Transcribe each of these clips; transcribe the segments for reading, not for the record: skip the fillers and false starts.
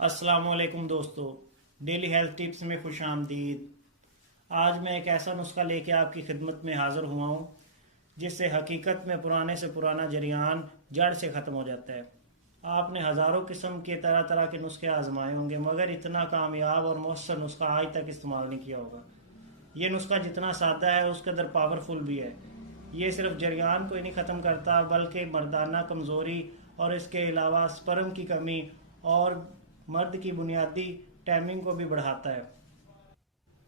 अस्सलाम वालेकुम दोस्तों, डेली हेल्थ टिप्स में खुश आमदीद। आज मैं एक ऐसा नुस्खा लेके आपकी खिदमत में हाज़िर हुआ हूँ जिससे हकीकत में पुराने से पुराना जरियान जड़ से ख़त्म हो जाता है। आपने हज़ारों किस्म के तरह तरह के नुस्खे आजमाए होंगे, मगर इतना कामयाब और मौसर नुस्खा आज तक इस्तेमाल नहीं किया होगा। ये नुस्खा जितना सादा है उसके अंदर पावरफुल भी है। ये सिर्फ जरियान को ही नहीं ख़त्म करता बल्कि मर्दाना कमज़ोरी और इसके अलावा स्पर्म की कमी और मर्द की बुनियादी टाइमिंग को भी बढ़ाता है।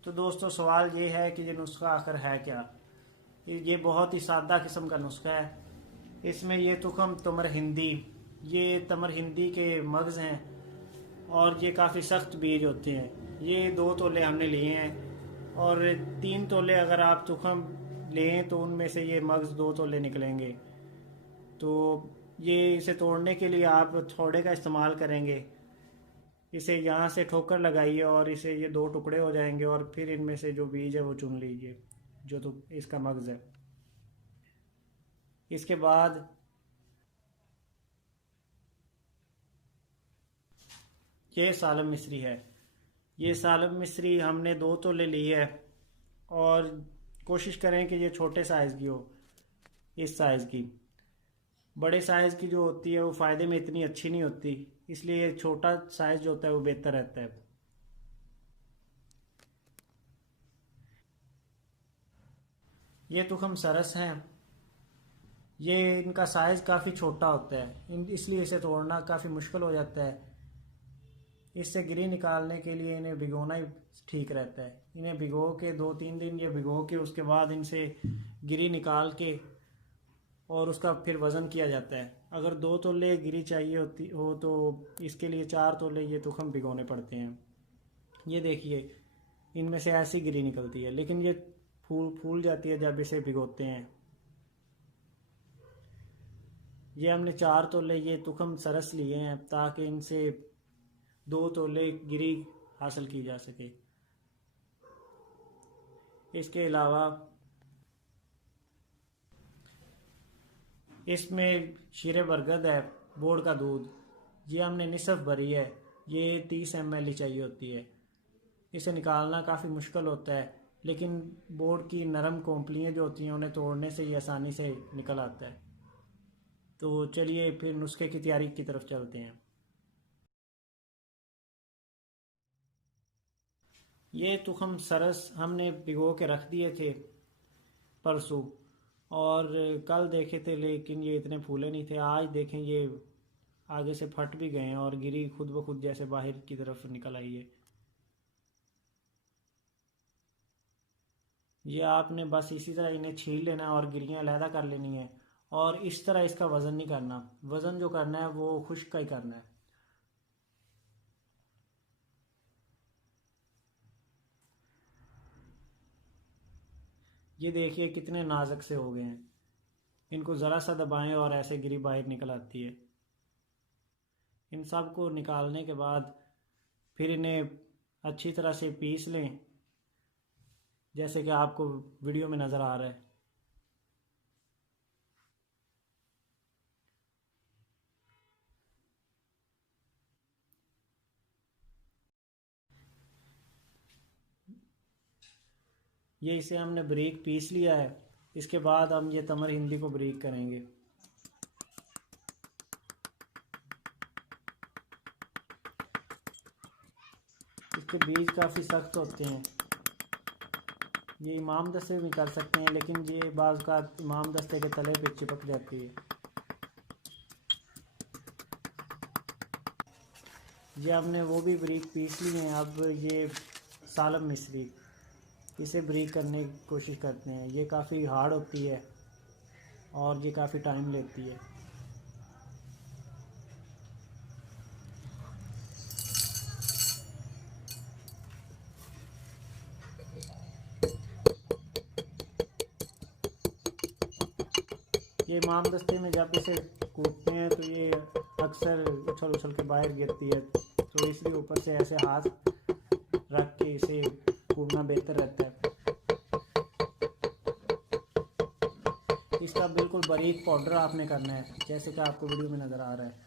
तो दोस्तों, सवाल ये है कि ये नुस्खा आखिर है क्या। ये बहुत ही सादा किस्म का नुस्खा है। इसमें ये तुखम तमर हिंदी, ये तमर हिंदी के मगज़ हैं और ये काफ़ी सख्त बीज होते हैं। ये 2 तोले हमने लिए हैं और 3 तोले अगर आप तुखम लें तो उनमें से ये मगज़ 2 तोले निकलेंगे। तो ये इसे तोड़ने के लिए आप थोड़े का इस्तेमाल करेंगे। इसे यहाँ से ठोकर लगाइए और इसे ये 2 टुकड़े हो जाएंगे और फिर इनमें से जो बीज है वो चुन लीजिए, जो तो इसका मगज़ है। इसके बाद ये सालम मिस्री है। ये सालम मिस्री हमने 2 तोले ली है और कोशिश करें कि ये छोटे साइज़ की हो, इस साइज़ की। बड़े साइज़ की जो होती है वो फ़ायदे में इतनी अच्छी नहीं होती, इसलिए छोटा साइज़ जो होता है वो बेहतर रहता है। ये तुखम सरस हैं। ये इनका साइज़ काफ़ी छोटा होता है, इसलिए इसे तोड़ना काफ़ी मुश्किल हो जाता है। इससे गिरी निकालने के लिए इन्हें भिगोना ही ठीक रहता है। इन्हें भिगो के 2-3 दिन ये भिगो के उसके बाद इनसे गिरी निकाल के और उसका फिर वज़न किया जाता है। अगर 2 तोले गिरी चाहिए होती हो तो इसके लिए 4 तोले ये तुखम भिगोने पड़ते हैं। ये देखिए, इनमें से ऐसी गिरी निकलती है, लेकिन ये फूल जाती है जब इसे भिगोते हैं। ये हमने 4 तोले ये तुखम सरस लिए हैं ताकि इनसे 2 तोले गिरी हासिल की जा सके। इसके अलावा इसमें शीरे बरगद है, बोर्ड का दूध। ये हमने निसफ भरी है, ये 30 ml ही चाहिए होती है। इसे निकालना काफ़ी मुश्किल होता है, लेकिन बोर्ड की नरम कोंपलियाँ जो होती हैं उन्हें तोड़ने से ये आसानी से निकल आता है। तो चलिए फिर नुस्खे की तैयारी की तरफ चलते हैं। ये तुखम सरस हमने भिगो के रख दिए थे परसों, और कल देखे थे लेकिन ये इतने फूले नहीं थे। आज देखें ये आगे से फट भी गए हैं और गिरी खुद ब खुद जैसे बाहर की तरफ निकल आई है। ये आपने बस इसी तरह इन्हें छील लेना है और गिरियाँ अलहदा कर लेनी है। और इस तरह इसका वज़न नहीं करना, वज़न जो करना है वो खुश्क का ही करना है। ये देखिए कितने नाजुक से हो गए हैं। इनको ज़रा सा दबाएं और ऐसे गिरी बाहर निकल आती है। इन सब को निकालने के बाद फिर इन्हें अच्छी तरह से पीस लें, जैसे कि आपको वीडियो में नज़र आ रहा है। ये इसे हमने बारीक पीस लिया है। इसके बाद हम ये तमर हिंदी को बारीक करेंगे। इसके बीज काफ़ी सख्त होते हैं। ये इमाम दस्ते भी कर सकते हैं, लेकिन ये बाज़ का इमाम दस्ते के तले पे चिपक जाती है। ये हमने वो भी बारीक पीस लिए हैं। अब ये सालम मिस्री, इसे बारीक करने की कोशिश करते हैं। ये काफ़ी हार्ड होती है और ये काफ़ी टाइम लेती है। ये इमाम दस्ते में जब इसे कूटते हैं तो ये अक्सर उछल उछल के बाहर गिरती है, तो इसलिए ऊपर से ऐसे हाथ रख के इसे कूटना बेहतर रहता है। इसका बिल्कुल बारीक पाउडर आपने करना है, जैसे कि आपको वीडियो में नज़र आ रहा है।